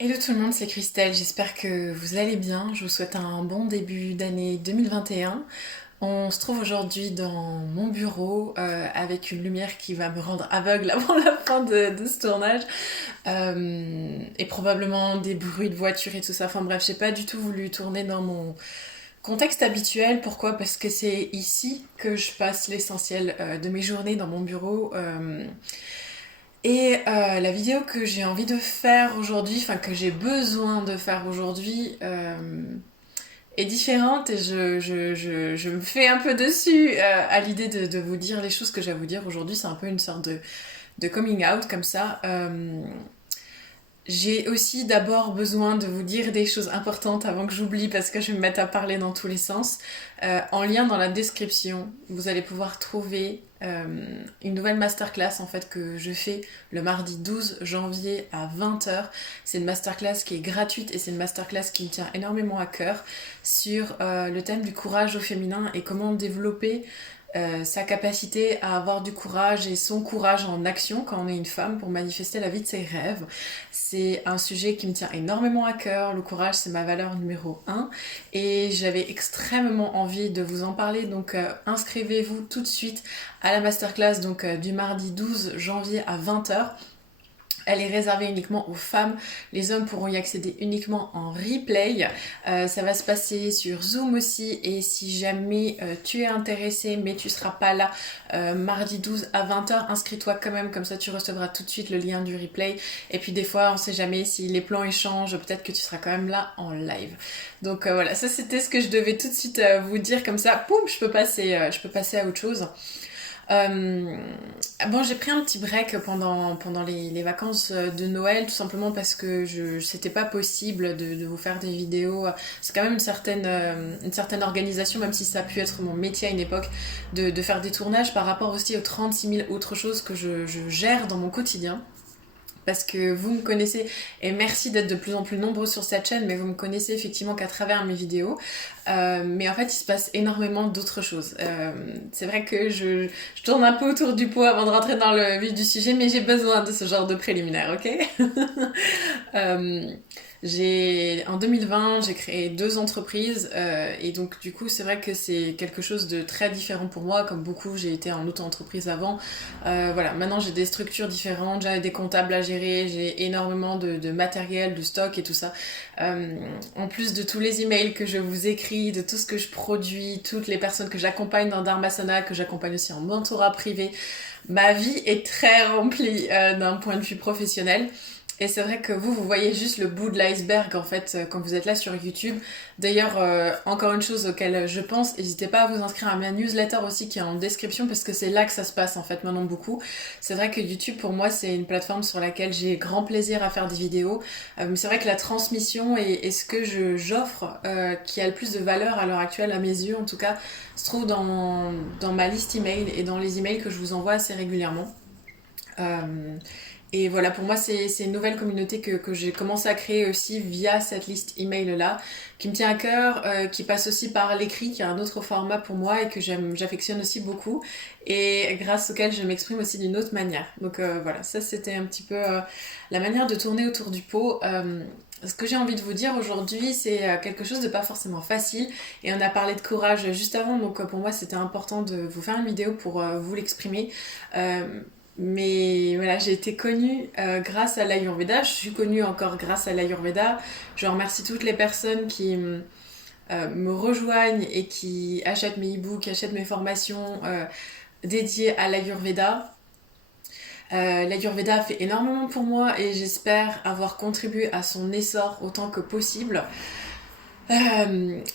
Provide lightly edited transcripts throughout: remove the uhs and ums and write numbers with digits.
Hello tout le monde, c'est Christelle, j'espère que vous allez bien. Je vous souhaite un bon début d'année 2021. On se trouve aujourd'hui dans mon bureau avec une lumière qui va me rendre aveugle avant la fin de ce tournage et probablement des bruits de voiture et tout ça. Enfin bref, j'ai pas du tout voulu tourner dans mon contexte habituel. Pourquoi? Parce que c'est ici que je passe l'essentiel de mes journées dans mon bureau. La vidéo que j'ai envie de faire aujourd'hui, enfin que j'ai besoin de faire aujourd'hui, est différente et je me fais un peu dessus à l'idée de vous dire les choses que j'ai à vous dire aujourd'hui. C'est un peu une sorte de coming out comme ça. J'ai aussi d'abord besoin de vous dire des choses importantes avant que j'oublie parce que je vais me mettre à parler dans tous les sens. En lien dans la description, vous allez pouvoir trouver une nouvelle masterclass en fait que je fais le mardi 12 janvier à 20h. C'est une masterclass qui est gratuite et c'est une masterclass qui me tient énormément à cœur sur le thème du courage au féminin et comment développer sa capacité à avoir du courage et son courage en action quand on est une femme pour manifester la vie de ses rêves. C'est un sujet qui me tient énormément à cœur. Le courage, c'est ma valeur numéro un et j'avais extrêmement envie de vous en parler. Donc inscrivez-vous tout de suite à la masterclass du mardi 12 janvier à 20h. Elle est réservée uniquement aux femmes. Les hommes pourront y accéder uniquement en replay. Ça va se passer sur Zoom aussi. Et si jamais tu es intéressé mais tu seras pas là mardi 12 à 20h, inscris-toi quand même. Comme ça, tu recevras tout de suite le lien du replay. Et puis des fois, on sait jamais si les plans échangent. Peut-être que tu seras quand même là en live. Donc voilà, ça c'était ce que je devais tout de suite vous dire. Comme ça, poum, je peux passer à autre chose. Euh, bon, j'ai pris un petit break pendant les vacances de Noël, tout simplement parce que c'était pas possible de vous faire des vidéos. C'est quand même une certaine organisation, même si ça a pu être mon métier à une époque, de faire des tournages par rapport aussi aux 36 000 autres choses que je gère dans mon quotidien parce que vous me connaissez, et merci d'être de plus en plus nombreux sur cette chaîne, mais vous me connaissez effectivement qu'à travers mes vidéos. Mais en fait, il se passe énormément d'autres choses. C'est vrai que je tourne un peu autour du pot avant de rentrer dans le vif du sujet, mais j'ai besoin de ce genre de préliminaire, ok? euh, en 2020, j'ai créé 2 entreprises et donc du coup, c'est vrai que c'est quelque chose de très différent pour moi. Comme beaucoup, j'ai été en auto-entreprise avant. Voilà, maintenant j'ai des structures différentes, j'ai des comptables à gérer, j'ai énormément de matériel, de stock et tout ça. En plus de tous les emails que je vous écris, de tout ce que je produis, toutes les personnes que j'accompagne dans Dharmasana, que j'accompagne aussi en mentorat privé, ma vie est très remplie d'un point de vue professionnel. Et c'est vrai que vous voyez juste le bout de l'iceberg en fait quand vous êtes là sur YouTube. D'ailleurs, encore une chose auquel je pense, n'hésitez pas à vous inscrire à ma newsletter aussi qui est en description parce que c'est là que ça se passe en fait maintenant beaucoup. C'est vrai que YouTube pour moi c'est une plateforme sur laquelle j'ai grand plaisir à faire des vidéos. Mais c'est vrai que la transmission et ce que j'offre qui a le plus de valeur à l'heure actuelle à mes yeux en tout cas se trouve dans ma liste email et dans les emails que je vous envoie assez régulièrement. Et voilà, pour moi, c'est une nouvelle communauté que j'ai commencé à créer aussi via cette liste email-là, qui me tient à cœur, qui passe aussi par l'écrit, qui est un autre format pour moi et que j'affectionne aussi beaucoup, et grâce auquel je m'exprime aussi d'une autre manière. Donc voilà, ça c'était un petit peu la manière de tourner autour du pot. Ce que j'ai envie de vous dire aujourd'hui, c'est quelque chose de pas forcément facile. Et on a parlé de courage juste avant, donc pour moi c'était important de vous faire une vidéo pour vous l'exprimer. Euh, mais voilà, j'ai été connue grâce à l'Ayurveda, je suis connue encore grâce à l'Ayurveda. Je remercie toutes les personnes qui me rejoignent et qui achètent mes e-books, achètent mes formations dédiées à l'Ayurveda. L'Ayurveda a fait énormément pour moi et j'espère avoir contribué à son essor autant que possible.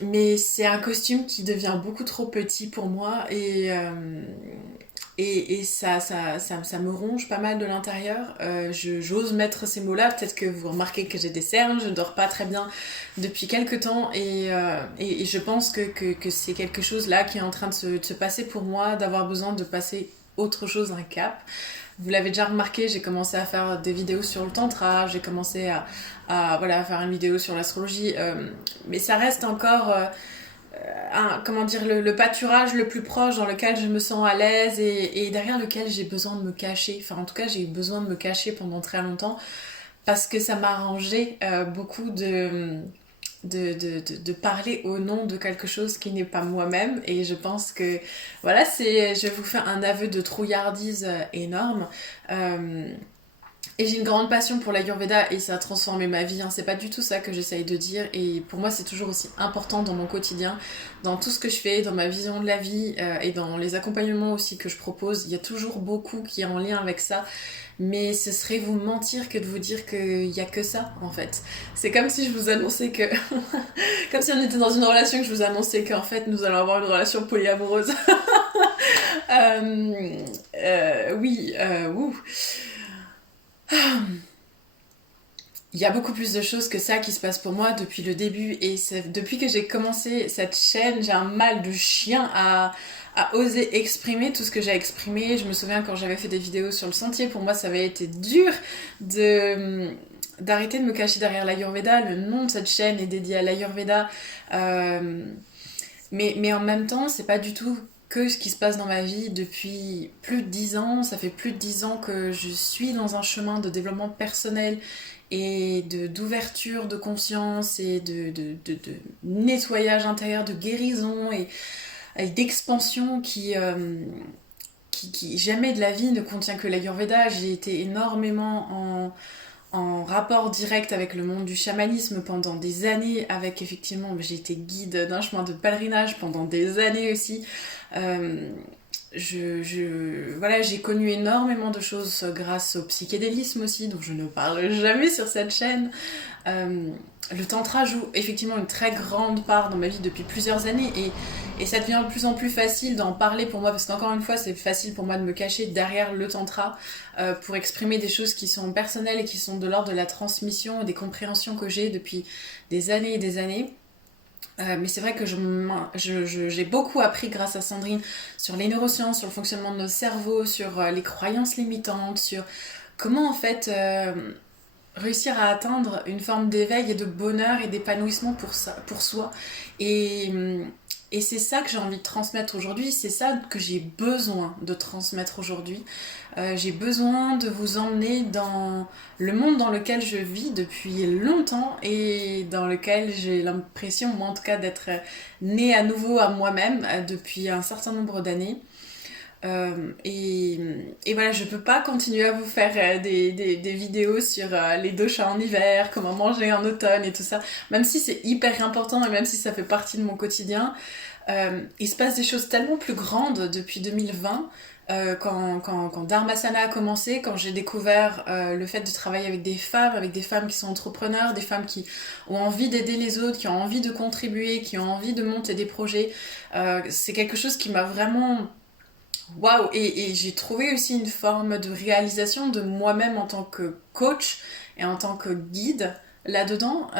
Mais c'est un costume qui devient beaucoup trop petit pour moi et ça me ronge pas mal de l'intérieur. J'ose mettre ces mots-là. Peut-être que vous remarquez que j'ai des cernes, je ne dors pas très bien depuis quelques temps et je pense que c'est quelque chose là qui est en train de se passer pour moi, d'avoir besoin de passer autre chose, un cap. Vous l'avez déjà remarqué, j'ai commencé à faire des vidéos sur le tantra, j'ai commencé à faire une vidéo sur l'astrologie, mais ça reste encore comment dire, le pâturage le plus proche dans lequel je me sens à l'aise et derrière lequel j'ai besoin de me cacher. Enfin, en tout cas, j'ai eu besoin de me cacher pendant très longtemps parce que ça m'a arrangé beaucoup de parler au nom de quelque chose qui n'est pas moi-même. Et je pense que, voilà, je vous fais un aveu de trouillardise énorme. Euh, et j'ai une grande passion pour l'Ayurveda et ça a transformé ma vie, hein. C'est pas du tout ça que j'essaye de dire. Et pour moi, c'est toujours aussi important dans mon quotidien, dans tout ce que je fais, dans ma vision de la vie et dans les accompagnements aussi que je propose. Il y a toujours beaucoup qui est en lien avec ça. Mais ce serait vous mentir que de vous dire qu'il y a que ça, en fait. C'est comme si je vous annonçais que... comme si on était dans une relation que je vous annonçais qu'en fait, nous allons avoir une relation polyamoureuse. Oui, ouh. Il y a beaucoup plus de choses que ça qui se passent pour moi depuis le début et depuis que j'ai commencé cette chaîne, j'ai un mal de chien à oser exprimer tout ce que j'ai exprimé. Je me souviens quand j'avais fait des vidéos sur le sentier, pour moi ça avait été dur d'arrêter de me cacher derrière l'Ayurveda. Le nom de cette chaîne est dédié à l'Ayurveda. Euh, mais en même temps, c'est pas du tout que ce qui se passe dans ma vie depuis plus de 10 ans. Ça fait plus de 10 ans que je suis dans un chemin de développement personnel et d'ouverture de conscience et de nettoyage intérieur, de guérison et d'expansion qui jamais de la vie ne contient que l'Ayurveda. J'ai été énormément en rapport direct avec le monde du chamanisme pendant des années, avec effectivement, j'ai été guide d'un chemin de pèlerinage pendant des années aussi. Euh, voilà, j'ai connu énormément de choses grâce au psychédélisme aussi, dont je ne parle jamais sur cette chaîne. Euh, le tantra joue effectivement une très grande part dans ma vie depuis plusieurs années et ça devient de plus en plus facile d'en parler pour moi parce qu'encore une fois c'est facile pour moi de me cacher derrière le tantra pour exprimer des choses qui sont personnelles et qui sont de l'ordre de la transmission et des compréhensions que j'ai depuis des années et des années. Mais c'est vrai que j'ai beaucoup appris grâce à Sandrine sur les neurosciences, sur le fonctionnement de nos cerveaux, sur les croyances limitantes, sur comment en fait réussir à atteindre une forme d'éveil et de bonheur et d'épanouissement pour soi. Et, et c'est ça que j'ai envie de transmettre aujourd'hui, c'est ça que j'ai besoin de transmettre aujourd'hui. J'ai besoin de vous emmener dans le monde dans lequel je vis depuis longtemps et dans lequel j'ai l'impression, moi en tout cas, d'être née à nouveau à moi-même depuis un certain nombre d'années. Et voilà, je peux pas continuer à vous faire des vidéos sur les doshas en hiver, comment manger en automne et tout ça, même si c'est hyper important et même si ça fait partie de mon quotidien. Il se passe des choses tellement plus grandes depuis 2020. Quand Dharmasana a commencé, quand j'ai découvert le fait de travailler avec des femmes qui sont entrepreneurs, des femmes qui ont envie d'aider les autres, qui ont envie de contribuer, qui ont envie de monter des projets, c'est quelque chose qui m'a vraiment... Waouh! Et j'ai trouvé aussi une forme de réalisation de moi-même en tant que coach et en tant que guide là-dedans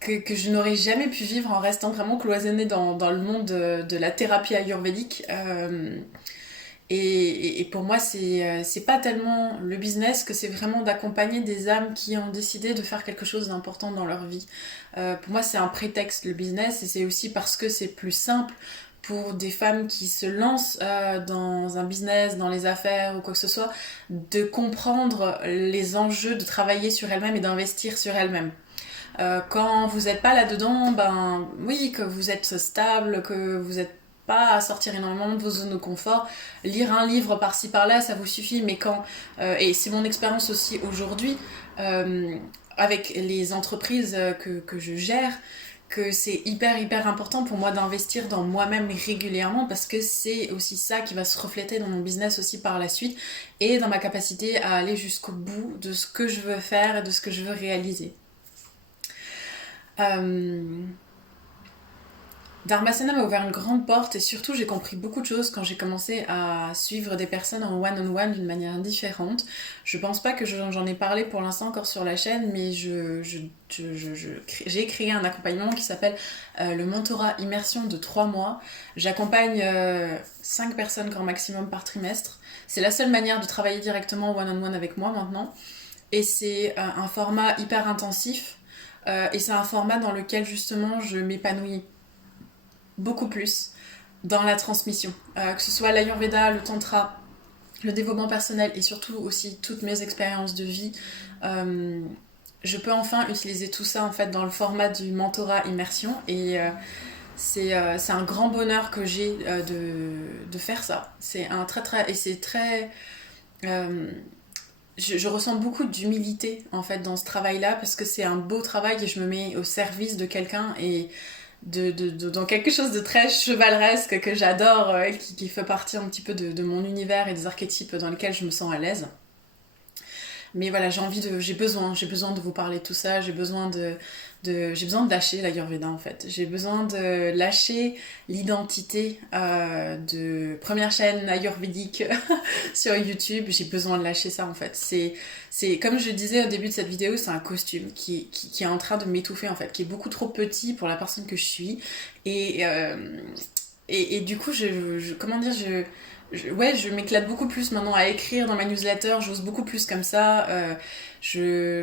que je n'aurais jamais pu vivre en restant vraiment cloisonnée dans le monde de la thérapie ayurvédique. Et pour moi, c'est pas tellement le business que c'est vraiment d'accompagner des âmes qui ont décidé de faire quelque chose d'important dans leur vie. Pour moi, c'est un prétexte le business et c'est aussi parce que c'est plus simple pour des femmes qui se lancent dans un business, dans les affaires ou quoi que ce soit, de comprendre les enjeux de travailler sur elles-mêmes et d'investir sur elles-mêmes. Quand vous n'êtes pas là-dedans, ben oui, que vous êtes stable, que vous n'êtes pas à sortir énormément de vos zones de confort, lire un livre par-ci par-là, ça vous suffit, mais quand, et c'est mon expérience aussi aujourd'hui, euh, avec les entreprises que je gère, que c'est hyper important pour moi d'investir dans moi-même régulièrement parce que c'est aussi ça qui va se refléter dans mon business aussi par la suite et dans ma capacité à aller jusqu'au bout de ce que je veux faire et de ce que je veux réaliser. Euh, Dharmasana m'a ouvert une grande porte et surtout j'ai compris beaucoup de choses quand j'ai commencé à suivre des personnes en one-on-one d'une manière différente. Je pense pas que j'en ai parlé pour l'instant encore sur la chaîne, mais j'ai créé un accompagnement qui s'appelle le mentorat immersion de 3 mois. J'accompagne 5 personnes grand maximum par trimestre. C'est la seule manière de travailler directement one-on-one avec moi maintenant. Et c'est un format hyper intensif et c'est un format dans lequel justement je m'épanouis beaucoup plus dans la transmission. Que ce soit l'Ayurveda, le Tantra, le développement personnel et surtout aussi toutes mes expériences de vie, je peux enfin utiliser tout ça en fait dans le format du mentorat immersion et c'est un grand bonheur que j'ai de faire ça. C'est un très et c'est très je ressens beaucoup d'humilité en fait dans ce travail-là parce que c'est un beau travail et je me mets au service de quelqu'un et dans quelque chose de très chevaleresque que j'adore, qui fait partie un petit peu de mon univers et des archétypes dans lesquels je me sens à l'aise. Mais voilà, j'ai besoin de vous parler de tout ça, j'ai besoin de lâcher l'Ayurveda en fait. J'ai besoin de lâcher l'identité de première chaîne ayurvédique sur YouTube. J'ai besoin de lâcher ça en fait. C'est comme je disais au début de cette vidéo, c'est un costume qui est en train de m'étouffer en fait, qui est beaucoup trop petit pour la personne que je suis. Et du coup, comment dire, ouais, je m'éclate beaucoup plus maintenant à écrire dans ma newsletter, j'ose beaucoup plus comme ça. J'ai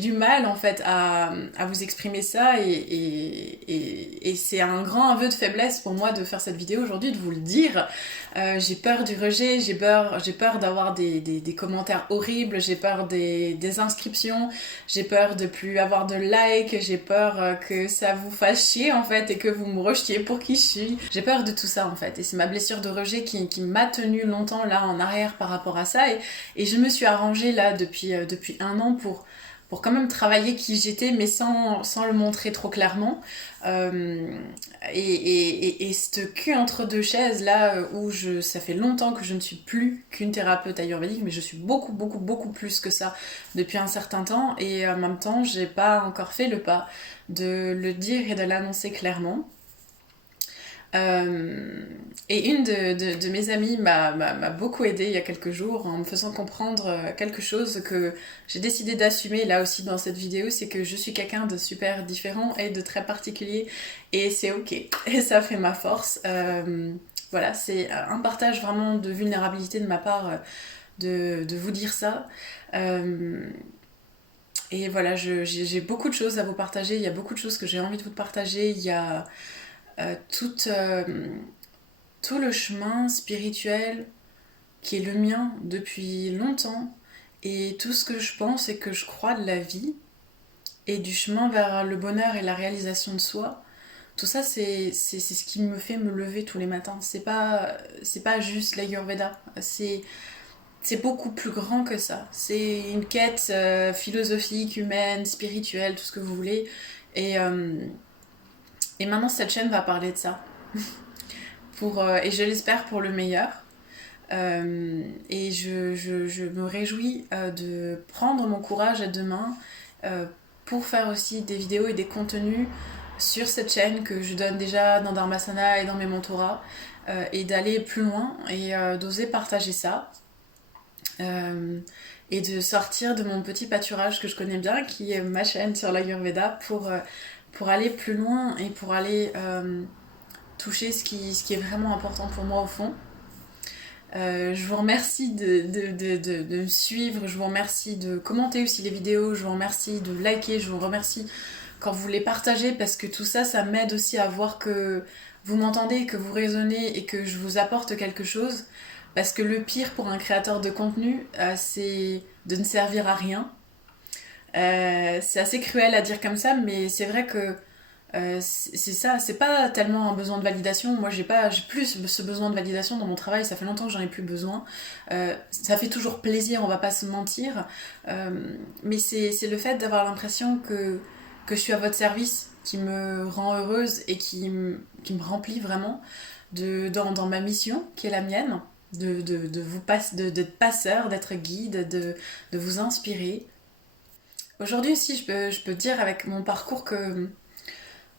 du mal en fait à vous exprimer ça et c'est un grand aveu de faiblesse pour moi de faire cette vidéo aujourd'hui, de vous le dire. J'ai peur du rejet, j'ai peur d'avoir des commentaires horribles, j'ai peur des inscriptions, j'ai peur de plus avoir de likes, j'ai peur que ça vous fasse chier en fait et que vous me rejetiez pour qui je suis. J'ai peur de tout ça en fait et c'est ma blessure de rejet qui m'a tenue longtemps là en arrière par rapport à ça et je me suis arrangée là depuis 1 an pour quand même travailler qui j'étais mais sans le montrer trop clairement et ce cul entre deux chaises là où ça fait longtemps que je ne suis plus qu'une thérapeute ayurvédique mais je suis beaucoup beaucoup beaucoup plus que ça depuis un certain temps et en même temps j'ai pas encore fait le pas de le dire et de l'annoncer clairement. Et une de mes amies m'a beaucoup aidée il y a quelques jours en me faisant comprendre quelque chose que j'ai décidé d'assumer là aussi dans cette vidéo, c'est que je suis quelqu'un de super différent et de très particulier et c'est ok et ça fait ma force. Voilà, c'est un partage vraiment de vulnérabilité de ma part de vous dire ça. Et voilà, j'ai beaucoup de choses à vous partager, il y a beaucoup de choses que j'ai envie de vous partager, il y a euh, toute, euh, tout le chemin spirituel qui est le mien depuis longtemps et tout ce que je pense et que je crois de la vie et du chemin vers le bonheur et la réalisation de soi, tout ça c'est ce qui me fait me lever tous les matins. C'est pas juste l'Ayurveda, c'est beaucoup plus grand que ça. C'est une quête philosophique, humaine, spirituelle, tout ce que vous voulez. Et, euh, et maintenant cette chaîne va parler de ça. Et je l'espère pour le meilleur. Et je me réjouis de prendre mon courage à deux mains pour faire aussi des vidéos et des contenus sur cette chaîne que je donne déjà dans Dharmasana et dans mes mentorats et d'aller plus loin et d'oser partager ça et de sortir de mon petit pâturage que je connais bien qui est ma chaîne sur l'Ayurveda pour aller plus loin et pour aller toucher ce qui est vraiment important pour moi au fond. Je vous remercie de me suivre, je vous remercie de commenter aussi les vidéos, je vous remercie de liker, je vous remercie quand vous les partagez parce que tout ça, ça m'aide aussi à voir que vous m'entendez, que vous raisonnez et que je vous apporte quelque chose. Parce que le pire pour un créateur de contenu, c'est de ne servir à rien. C'est assez cruel à dire comme ça, mais c'est vrai que c'est ça, c'est pas tellement un besoin de validation. Moi, j'ai plus ce besoin de validation dans mon travail. Ça fait longtemps que j'en ai plus besoin. Ça fait toujours plaisir, on va pas se mentir. Mais c'est le fait d'avoir l'impression que je suis à votre service qui me rend heureuse et qui me remplit vraiment dans ma mission qui est la mienne. D'être passeur, d'être guide, de vous inspirer. Aujourd'hui aussi, je peux dire avec mon parcours que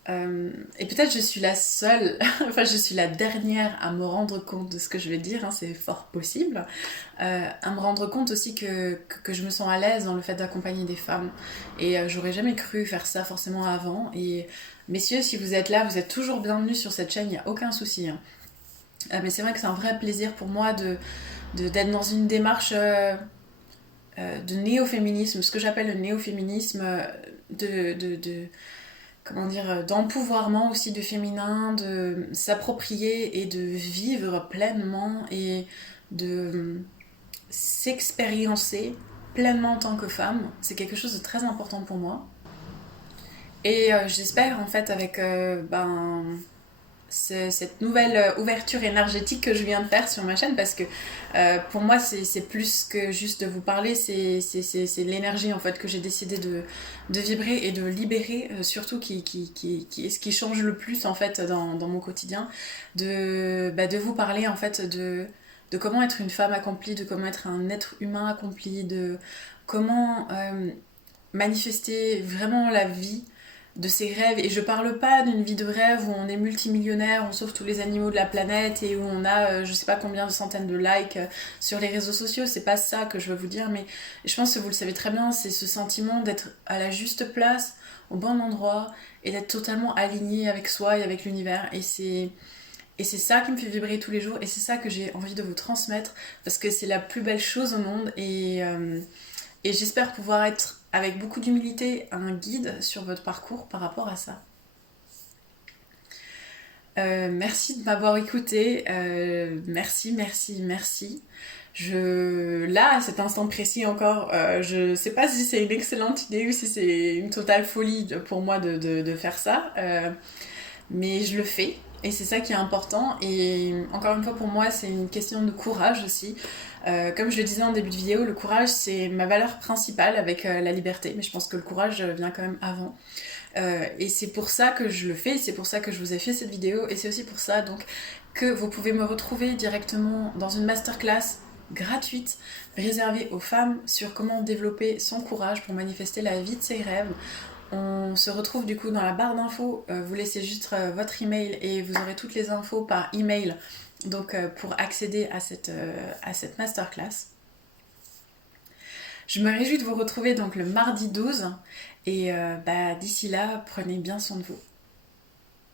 et peut-être je suis la seule, enfin je suis la dernière à me rendre compte de ce que je vais dire, hein, c'est fort possible, à me rendre compte aussi que je me sens à l'aise dans le fait d'accompagner des femmes. Et j'aurais jamais cru faire ça forcément avant. Et messieurs, si vous êtes là, vous êtes toujours bienvenus sur cette chaîne, il n'y a aucun souci. Hein. Mais c'est vrai que c'est un vrai plaisir pour moi d'être dans une démarche de néo-féminisme, ce que j'appelle le néo-féminisme, comment dire, d'empouvoirment aussi du féminin, de s'approprier et de vivre pleinement et de s'expériencer pleinement en tant que femme. C'est quelque chose de très important pour moi. Et j'espère en fait avec cette nouvelle ouverture énergétique que je viens de faire sur ma chaîne, parce que pour moi c'est plus que juste de vous parler, c'est l'énergie en fait que j'ai décidé de vibrer et de libérer, surtout qui est ce qui change le plus en fait dans mon quotidien, de vous parler en fait de comment être une femme accomplie, de comment être un être humain accompli, de comment manifester vraiment la vie de ses rêves. Et je parle pas d'une vie de rêve où on est multimillionnaire, on sauve tous les animaux de la planète et où on a je sais pas combien de centaines de likes sur les réseaux sociaux. C'est pas ça que je veux vous dire, mais je pense que vous le savez très bien, c'est ce sentiment d'être à la juste place, au bon endroit, et d'être totalement aligné avec soi et avec l'univers. Et c'est ça qui me fait vibrer tous les jours, et c'est ça que j'ai envie de vous transmettre, parce que c'est la plus belle chose au monde. Et j'espère pouvoir être, avec beaucoup d'humilité, un guide sur votre parcours par rapport à ça. Merci de m'avoir écouté. Merci, merci, merci. Là, à cet instant précis encore, je sais pas si c'est une excellente idée ou si c'est une totale folie pour moi de faire ça. Mais je le fais. Et c'est ça qui est important. Et encore une fois, pour moi, c'est une question de courage aussi. Comme je le disais en début de vidéo, le courage, c'est ma valeur principale avec la liberté. Mais je pense que le courage vient quand même avant. Et c'est pour ça que je le fais, c'est pour ça que je vous ai fait cette vidéo. Et c'est aussi pour ça donc, que vous pouvez me retrouver directement dans une masterclass gratuite réservée aux femmes sur comment développer son courage pour manifester la vie de ses rêves. On se retrouve du coup dans la barre d'infos, vous laissez juste votre email et vous aurez toutes les infos par email, donc pour accéder à cette masterclass. Je me réjouis de vous retrouver donc le mardi 12 et d'ici là, prenez bien soin de vous.